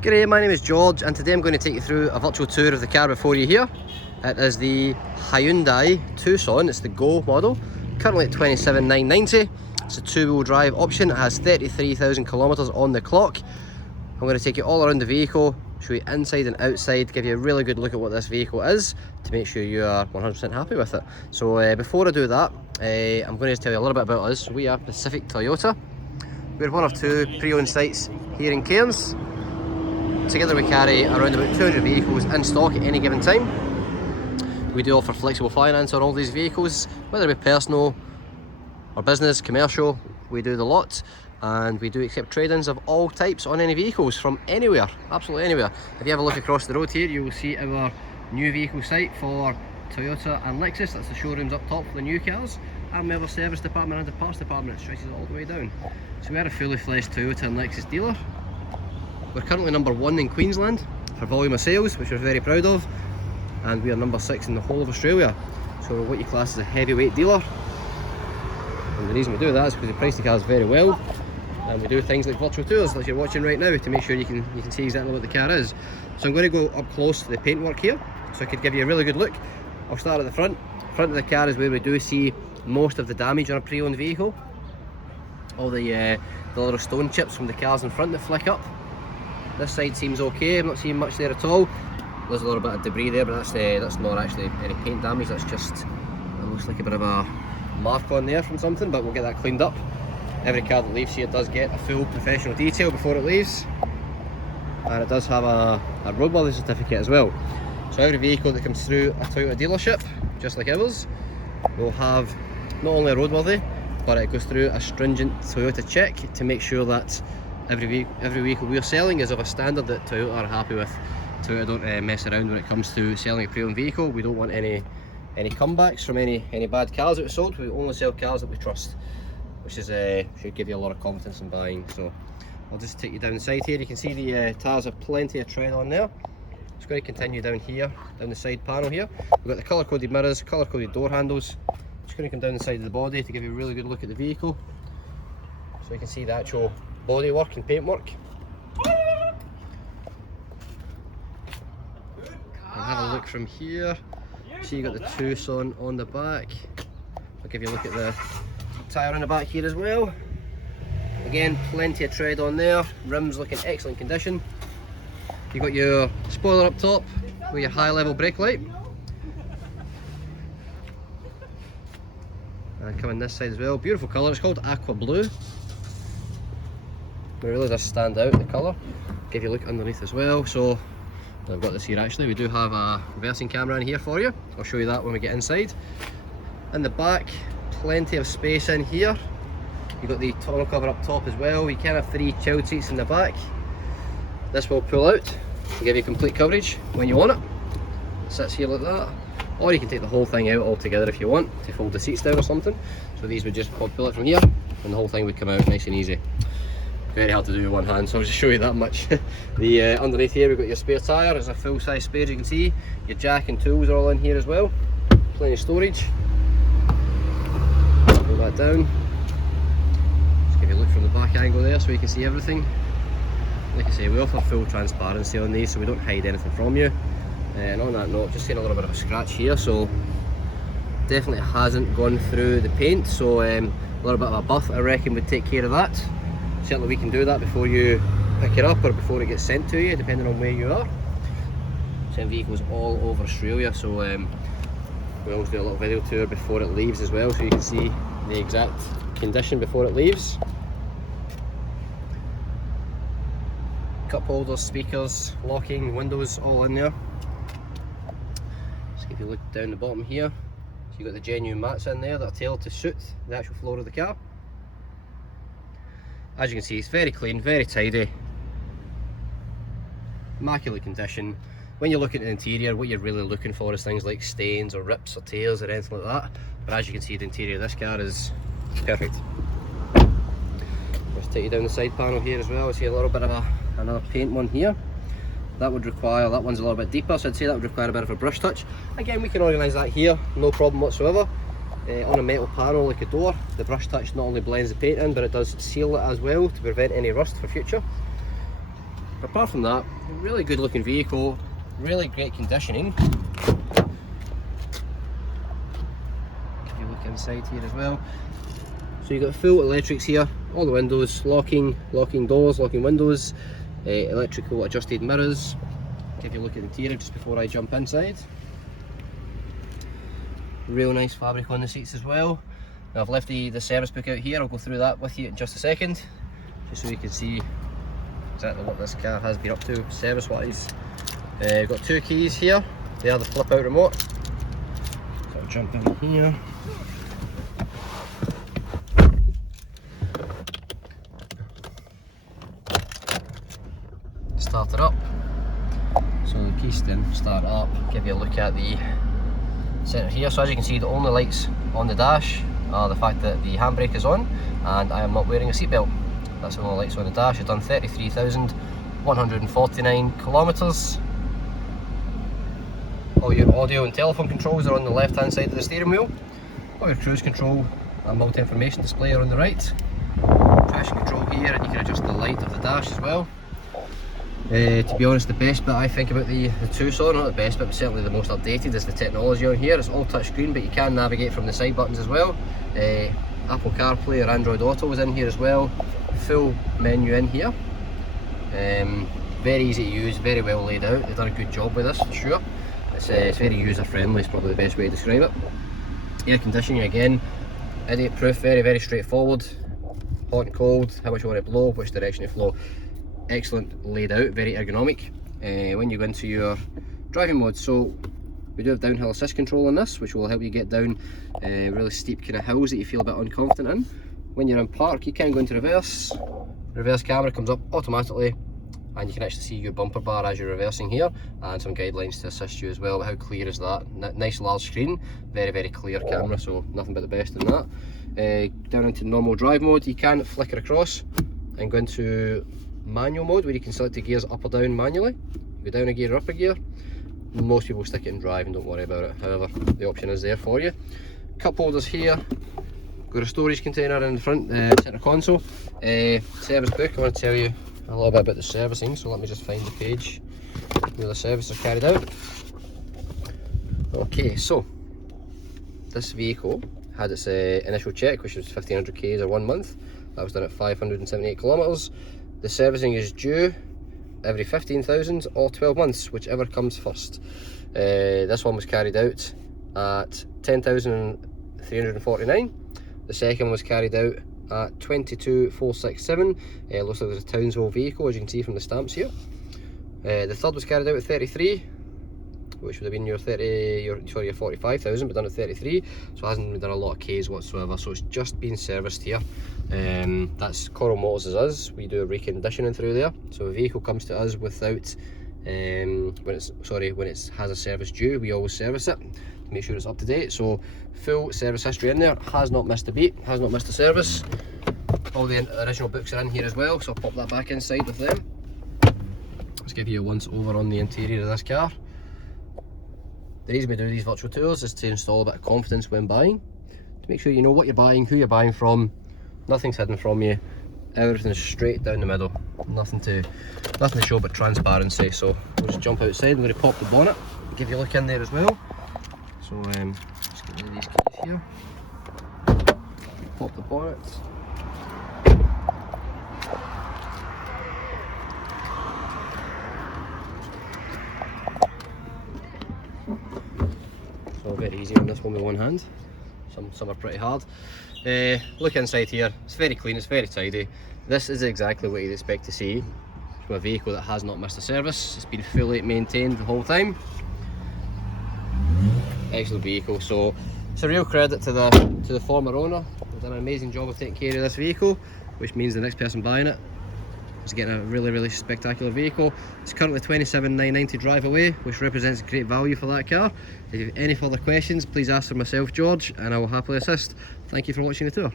G'day, my name is George and today I'm going to take you through a virtual tour of the car before you here. It is the Hyundai Tucson, it's the Go model, currently at 27,990. It's a two-wheel drive option, it has 33,000 kilometres on the clock. I'm going to take you all around the vehicle, show you inside and outside, give you a really good look at what this vehicle is to make sure you are 100% happy with it. So before I do that, I'm going to tell you a little bit about us. We are Pacific Toyota. We're one of two pre-owned sites here in Cairns. Together we carry around about 200 vehicles in stock at any given time. We do offer flexible finance on all these vehicles, whether it be personal or business, commercial, we do the lot. And we do accept trade-ins of all types on any vehicles from anywhere, absolutely anywhere. If you have a look across the road here, you will see our new vehicle site for Toyota and Lexus. That's the showrooms up top for the new cars. And we have a service department and a parts department that stretches all the way down. So we are a fully fledged Toyota and Lexus dealer. We're currently number 1 in Queensland for volume of sales, which we're very proud of, and we are number 6 in the whole of Australia. So we're what you class as a heavyweight dealer. And the reason we do that is because we price the cars very well, and we do things like virtual tours like you're watching right now to make sure you can see exactly what the car is. So I'm going to go up close to the paintwork here so I could give you a really good look. I'll start at the front. Front of the car is where we do see most of the damage on a pre-owned vehicle. All the little stone chips from the cars in front that flick up. This side seems okay, I'm not seeing much there at all. There's a little bit of debris there, but that's not actually any paint damage, that's just, it looks like a bit of a mark on there from something, but we'll get that cleaned up. Every car that leaves here does get a full professional detail before it leaves, and it does have a roadworthy certificate as well. So every vehicle that comes through a Toyota dealership, just like ours, will have not only a roadworthy, but it goes through a stringent Toyota check to make sure that every vehicle we're selling is of a standard that Toyota are happy with. Toyota don't mess around when it comes to selling a pre-owned vehicle. We don't want any comebacks from any bad cars that we sold. We only sell cars that we trust, which is should give you a lot of confidence in buying. So I'll just take you down the side here. You can see the tyres have plenty of tread on there. Just going to continue down here, down the side panel here. We've got the colour-coded mirrors, colour-coded door handles. Just going to come down the side of the body to give you a really good look at the vehicle, so you can see the actual body work and paint work. I'll have a look from here. See, you got the Tucson on the back. I'll give you a look at the tyre on the back here as well. Again, plenty of tread on there. Rims look in excellent condition. You've got your spoiler up top with your high level brake light. And coming this side as well. Beautiful colour, it's called aqua blue. It really does stand out, the colour. Give you a look underneath as well. So I've got this here actually. We do have a reversing camera in here for you. I'll show you that when we get inside. In the back, plenty of space in here. You've got the tonneau cover up top as well. You can have 3 child seats in the back. This will pull out to give you complete coverage when you want it. It sits here like that. Or you can take the whole thing out altogether if you want to fold the seats down or something. So these would just pull it from here and the whole thing would come out nice and easy. Very hard to do with one hand, so I'll just show you that much. The underneath here we've got your spare tyre. It's a full size spare, as you can see. Your jack and tools are all in here as well. Plenty of storage. Pull that down. Just give you a look from the back angle there so you can see everything. Like I say, we offer full transparency on these, so we don't hide anything from you. And on that note, just seeing a little bit of a scratch here, so definitely hasn't gone through the paint, so a little bit of a buff I reckon would take care of that. Certainly we can do that before you pick it up or before it gets sent to you, depending on where you are. Send vehicles all over Australia, so we always do a little video tour before it leaves as well, so you can see the exact condition before it leaves. Cup holders, speakers, locking, windows, all in there. Just give you a look down the bottom here. So you've got the genuine mats in there that are tailored to suit the actual floor of the car. As you can see, it's very clean, very tidy, immaculate condition. When you look at the interior, what you're really looking for is things like stains or rips or tears or anything like that. But as you can see, the interior of this car is perfect. Let's take you down the side panel here as well. I see a little bit of another paint one here. That would require, that one's a little bit deeper, so I'd say that would require a bit of a brush touch. Again, we can organise that here, no problem whatsoever. On a metal panel like a door, the brush touch not only blends the paint in, but it does seal it as well to prevent any rust for future. Apart from that, really good looking vehicle, really great conditioning. If you look inside here as well, so you've got full electrics here, all the windows, locking doors, locking windows, electrical adjusted mirrors. Give you a look at the interior just before I jump inside. Real nice fabric on the seats as well. Now I've left the service book out here, I'll go through that with you in just a second, just so you can see exactly what this car has been up to service wise. We've got 2 keys here, they are the flip out remote. So I'll jump in here. Start it up. So the key stem, start it up, give you a look at the centre here. So as you can see, the only lights on the dash are the fact that the handbrake is on and I am not wearing a seatbelt. That's the only lights on the dash. I've done 33,149 kilometres. All your audio and telephone controls are on the left hand side of the steering wheel. All your cruise control and multi-information display are on the right. Traction control here, and you can adjust the light of the dash as well. To be honest, the best bit I think about the Tucson, not the best bit, but certainly the most updated, is the technology on here. It's all touchscreen, but you can navigate from the side buttons as well. Apple CarPlay or Android Auto is in here as well. Full menu in here. Very easy to use, very well laid out. They've done a good job with this for sure. It's very user friendly, is probably the best way to describe it. Air conditioning again, idiot proof, very straightforward. Hot and cold, how much you want to blow, which direction you flow. Excellent laid out, very ergonomic. When you go into your driving mode, so we do have downhill assist control on this, which will help you get down really steep kind of hills that you feel a bit unconfident in. When you're in park, you can go into reverse. Reverse camera comes up automatically, and you can actually see your bumper bar as you're reversing here, and some guidelines to assist you as well. But how clear is that? Nice large screen, very clear camera, so nothing but the best in that. Down into normal drive mode, you can flicker across and go into manual mode, where you can select the gears up or down manually. Go down a gear or up a gear. Most people stick it in drive and don't worry about it, however the option is there for you. Cup holders here, got a storage container in the front centre console. Service book, I want to tell you a little bit about the servicing, so let me just find the page where the services are carried out. Okay, so this vehicle had its initial check, which was 1500 k's or 1 month. That was done at 578 kilometres. The servicing is due every 15,000 or 12 months, whichever comes first. This one was carried out at 10,349. The second was carried out at 22,467. Looks like there's a Townsville vehicle, as you can see from the stamps here. The third was carried out at 33, which would have been your 45,000, but done at 33, so it hasn't done a lot of Ks whatsoever. So it's just been serviced here. That's Coral Motors is us. We do a reconditioning through there. So a vehicle comes to us without when it has a service due, we always service it to make sure it's up to date. So full service history in there, has not missed a beat, has not missed a service. All the original books are in here as well, so I'll pop that back inside with them. Let's give you a once over on the interior of this car. The reason we do these virtual tours is to install a bit of confidence when buying, to make sure you know what you're buying, who you're buying from, nothing's hidden from you, everything's straight down the middle, nothing to show but transparency. So we'll just jump outside. I'm going to pop the bonnet, give you a look in there as well. So just get rid of these keys here, pop the bonnet. So very easy on this one with one hand, some are pretty hard. Look inside here, it's very clean, it's very tidy. This is exactly what you'd expect to see from a vehicle that has not missed a service. It's been fully maintained the whole time. Excellent vehicle, so it's a real credit to the former owner. They've done an amazing job of taking care of this vehicle, which means the next person buying it is getting a really spectacular vehicle. It's currently 27,990 drive away, which represents great value for that car. If you have any further questions, please ask for myself, George, and I will happily assist. Thank you for watching the tour.